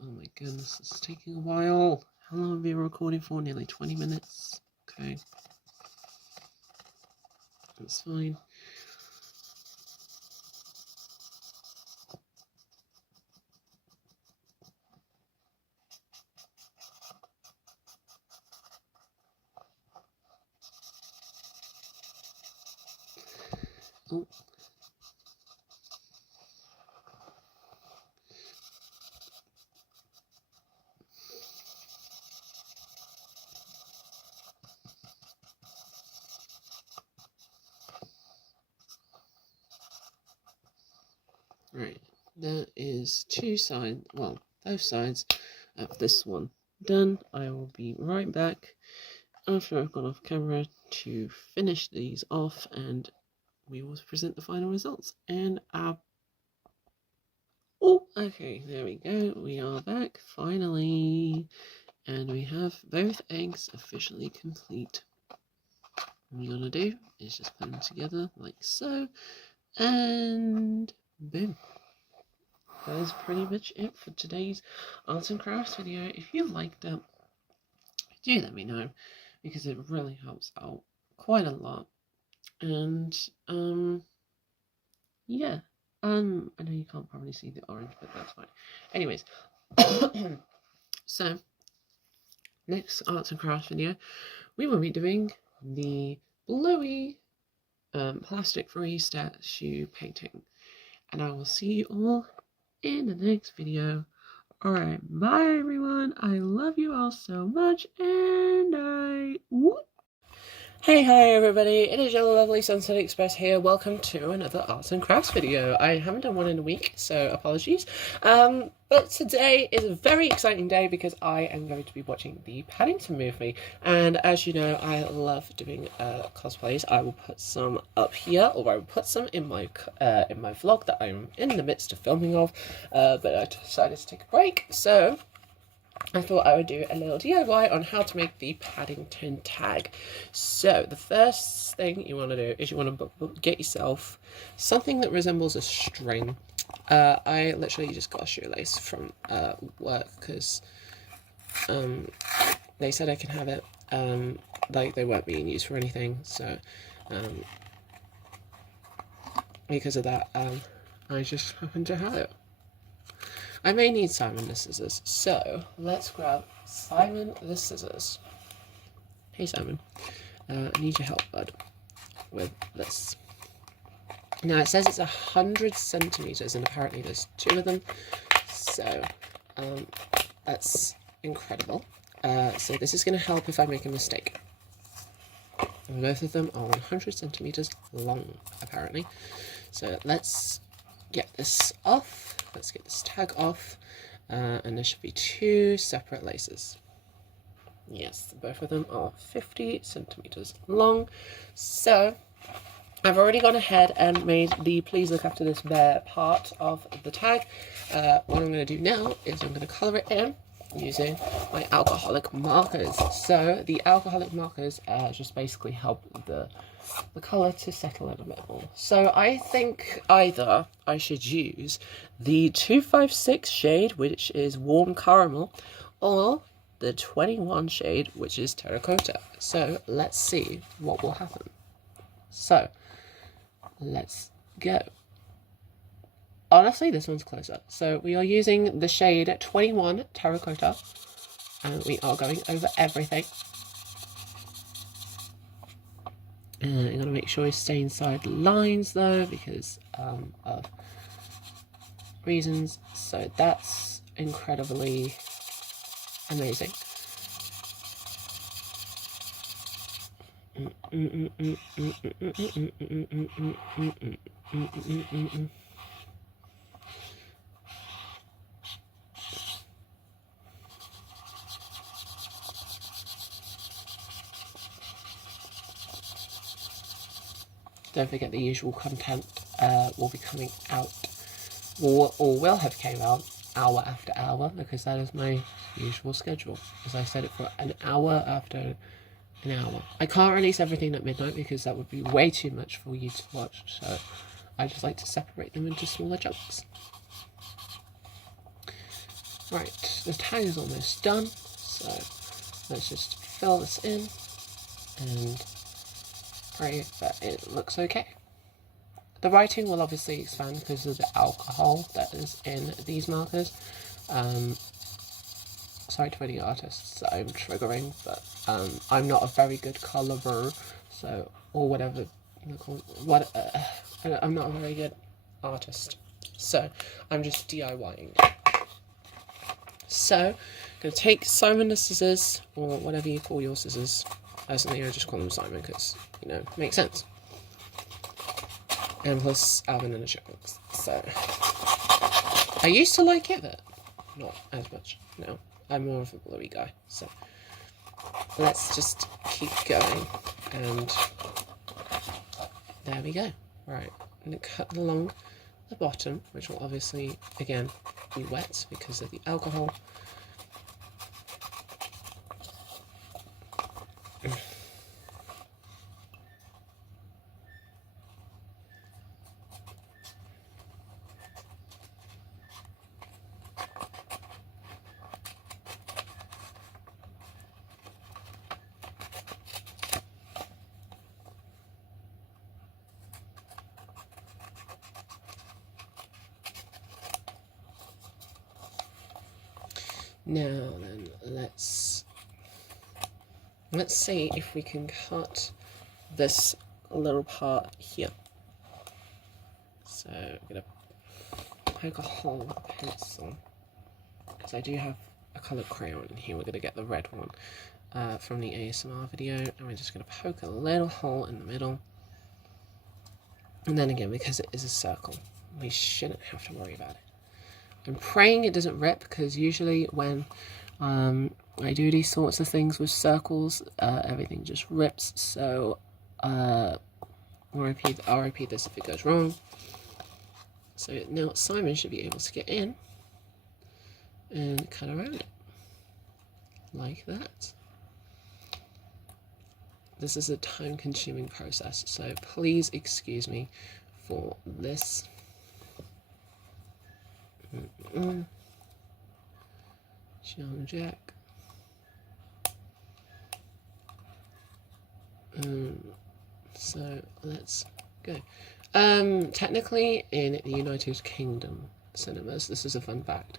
Oh my goodness, this is taking a while. How long have we been recording for? Nearly 20 minutes. Okay. That's fine. Oh. Right, that is 2 sides, well, both sides of this one done. I will be right back after I've gone off camera to finish these off, and we will present the final results. And oh, okay, there we go. We are back finally, and we have both eggs officially complete. What we're gonna do is just put them together like so, and boom. That is pretty much it for today's arts and crafts video. If you liked it, do let me know, because it really helps out quite a lot. And yeah, I know you can't probably see the orange, but that's fine. Anyways, so next arts and crafts video, we will be doing the bluey plastic-free statue painting, and I will see you all in the next video. Alright, bye everyone. I love you all so much, and whoop. Hi everybody, it is your lovely Sunset Express here. Welcome to another arts and crafts video. I haven't done one in a week, so apologies. But today is a very exciting day because I am going to be watching the Paddington movie. And as you know, I love doing cosplays. I will put some up here, or I will put some in my vlog that I'm in the midst of filming of. But I decided to take a break, so I thought I would do a little DIY on how to make the Paddington tag. So the first thing you want to do is you want to get yourself something that resembles a string. I literally just got a shoelace from work because they said I can have it. Like they weren't being used for anything, so because of that, I just happened to have it. I may need Simon the scissors, so let's grab Simon the scissors. Hey Simon, I need your help, bud, with this. Now it says it's 100 centimeters, and apparently there's 2 of them, so that's incredible. So this is going to help if I make a mistake. And both of them are 100 centimeters long, apparently. So let's get this off. Let's get this tag off, and there should be 2 separate laces. Yes, both of them are 50 centimeters long. So I've already gone ahead and made the please look after this bear part of the tag. What I'm going to do now is I'm going to colour it in using my alcoholic markers. So the alcoholic markers just basically help the colour to settle in a bit more. So I think either I should use the 256 shade, which is warm caramel, or the 21 shade, which is terracotta. So let's see what will happen. So let's go. Honestly, this one's closer. So we are using the shade 21 terracotta, and we are going over everything. And I'm going to make sure I stay inside lines though, because of reasons. So that's incredibly amazing. Don't forget the usual content will be coming out, or will have came out hour after hour, because that is my usual schedule. As I said, it for an hour after an hour. I can't release everything at midnight because that would be way too much for you to watch, so I just like to separate them into smaller chunks. Right, the tag is almost done, so let's just fill this in and pray that it looks okay. The writing will obviously expand because of the alcohol that is in these markers. Sorry to any artists that I'm triggering, but I'm not a very good colourer, so, or whatever you call it, I'm not a very good artist, so I'm just DIYing. So, I'm going to take Simon the scissors, or whatever you call your scissors. Personally, I just call them Simon because, you know, makes sense. And plus Alvin and the Chipmunks. So, I used to like it, but not as much now. I'm more of a bluey guy, so let's just keep going, and there we go. Right, I'm going to cut along the bottom, which will obviously, again, be wet because of the alcohol. Now then, let's see if we can cut this little part here. So I'm going to poke a hole with a pencil, because I do have a coloured crayon in here. We're going to get the red one, from the ASMR video, and we're just going to poke a little hole in the middle. And then again, because it is a circle, we shouldn't have to worry about it. I'm praying it doesn't rip, because usually when I do these sorts of things with circles, everything just rips. So I'll repeat this if it goes wrong. So now Simon should be able to get in and cut around it like that. This is a time-consuming process, so please excuse me for this. John Jack. So let's go. Technically, in the United Kingdom cinemas, this is a fun fact,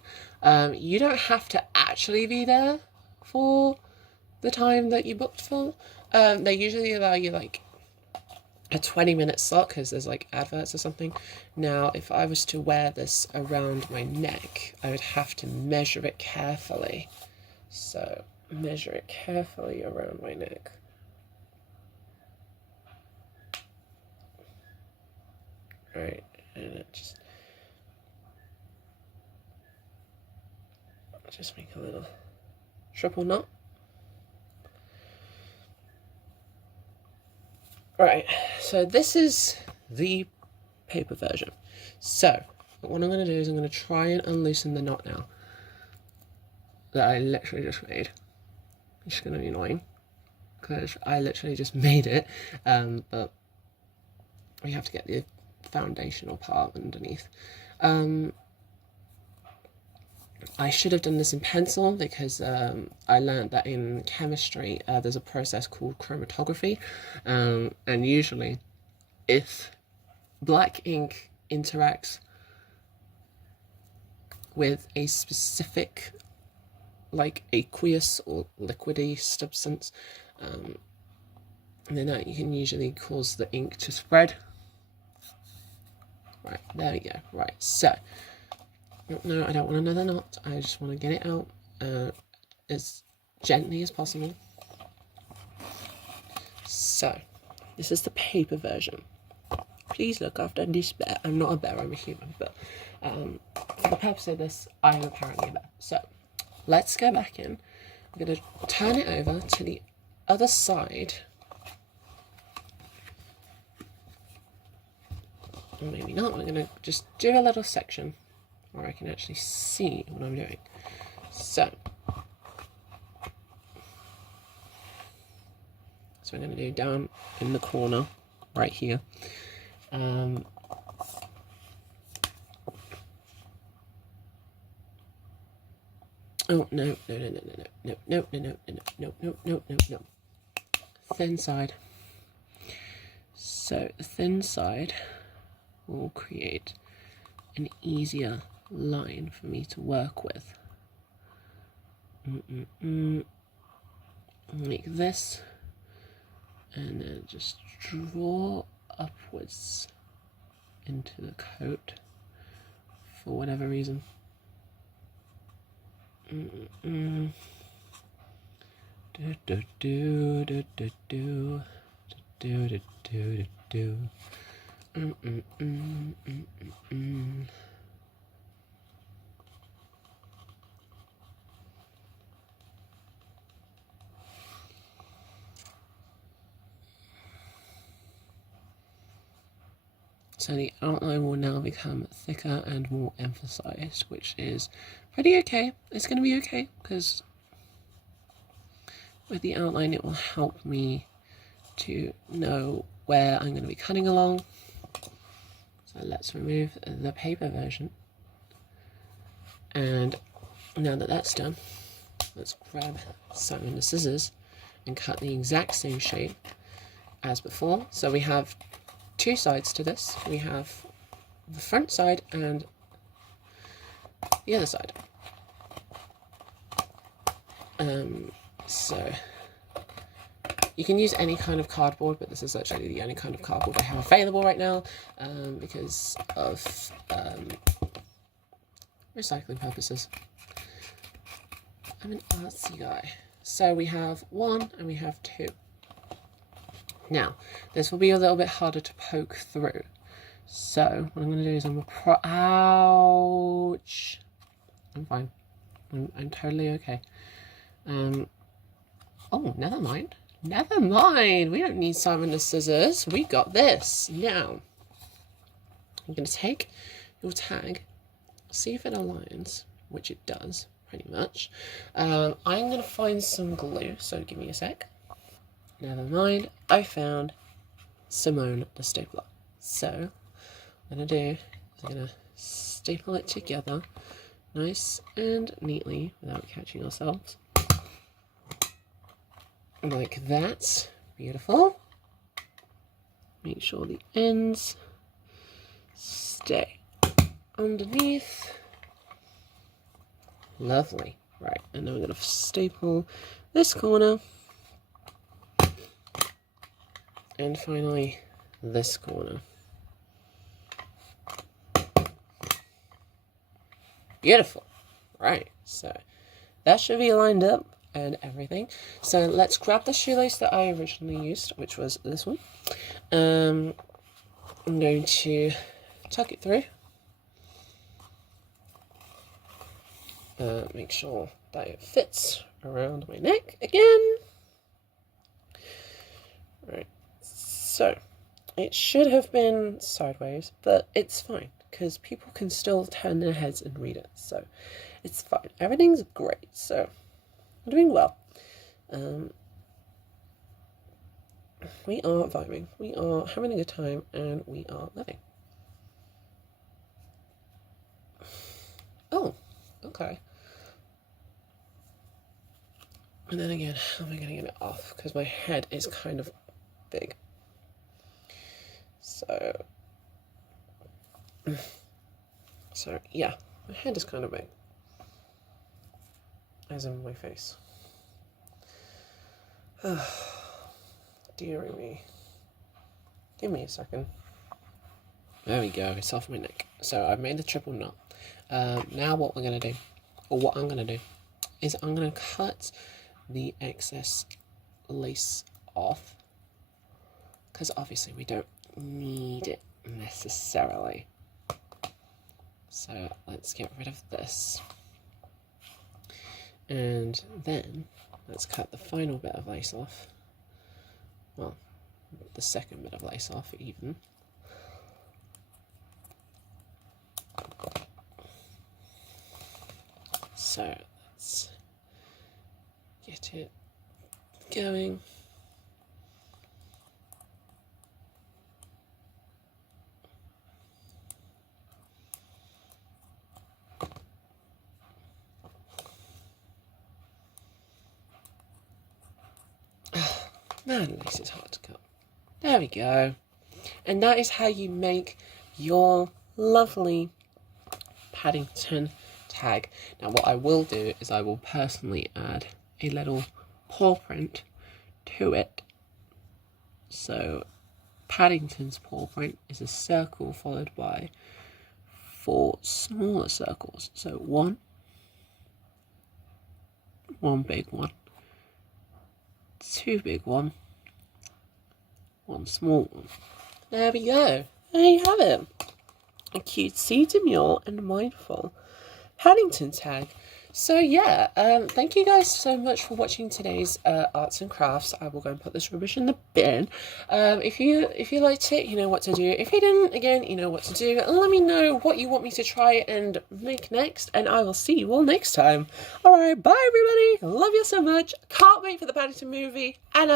you don't have to actually be there for the time that you booked for. They usually allow you like a 20-minute slot because there's like adverts or something. Now, if I was to wear this around my neck, I would have to measure it carefully. So, measure it carefully around my neck. Right, and it just make a little triple knot. Right, so this is the paper version. So, what I'm going to do is I'm going to try and unloosen the knot now that I literally just made. It's going to be annoying because I literally just made it, but we have to get the foundational part underneath. I should have done this in pencil because I learned that in chemistry there's a process called chromatography, and usually if black ink interacts with a specific like aqueous or liquidy substance, then that you can usually cause the ink to spread. Right, there we go. Right, so no, I don't want another knot. I just want to get it out as gently as possible. So, this is the paper version. Please look after this bear. I'm not a bear, I'm a human, but for the purpose of this, I am apparently a bear. So, let's go back in. I'm going to turn it over to the other side. Or maybe not. I'm going to just do a little section where I can actually see what I'm doing. So I'm going to do down in the corner, right here. Oh no! Thin side. So the thin side will create an easier line for me to work with. Like this, and then just draw upwards into the coat for whatever reason. So the outline will now become thicker and more emphasized, which is pretty okay. It's going to be okay, because with the outline it will help me to know where I'm going to be cutting along. So let's remove the paper version. And now that that's done, let's grab some the scissors and cut the exact same shape as before. So we have two sides to this. We have the front side and the other side. So you can use any kind of cardboard, but this is actually the only kind of cardboard I have available right now, because of recycling purposes. I'm an artsy guy. So we have 1 and we have 2. Now, this will be a little bit harder to poke through. So what I'm going to do is ouch. I'm fine. I'm totally okay. Oh, never mind. Never mind. We don't need Simon the Scissors. We got this. Now, I'm going to take your tag, see if it aligns, which it does, pretty much. I'm going to find some glue, so give me a sec. Never mind. I found Simone the stapler. So, what I'm going to do is I'm going to staple it together nice and neatly without catching ourselves. Like that. Beautiful. Make sure the ends stay underneath. Lovely. Right, and then we're going to staple this corner. And finally, this corner. Beautiful. Right, so that should be lined up and everything. So let's grab the shoelace that I originally used, which was this one. I'm going to tuck it through. Make sure that it fits around my neck again. Right, so it should have been sideways, but it's fine because people can still turn their heads and read it, so it's fine. Everything's great, so I'm doing well. We are vibing, we are having a good time, and we are living. Oh, okay. And then again, how am I going to get it off? Because my head is kind of big. So yeah, my head is kind of big. As in my face. Dearie me. Give me a second. There we go, it's off my neck. So I've made the triple knot. Now what we're going to do, or what I'm going to do, is I'm going to cut the excess lace off. Because obviously we don't need it necessarily. So let's get rid of this. And then let's cut the final bit of lace off. Well, the second bit of lace off even. So let's get it going. Man, lace is hard to cut. There we go. And that is how you make your lovely Paddington tag. Now what I will do is I will personally add a little paw print to it. So Paddington's paw print is a circle followed by 4 smaller circles. So one big one, 2 big one, 1 small one. There we go. There you have it. A cutesy, demure and mindful Paddington tag. So yeah, thank you guys so much for watching today's arts and crafts. I will go and put this rubbish in the bin. If you liked it, you know what to do. If you didn't, again, you know what to do. Let me know what you want me to try and make next, and I will see you all next time. Alright, bye everybody. Love you so much. Can't wait for the Paddington movie. And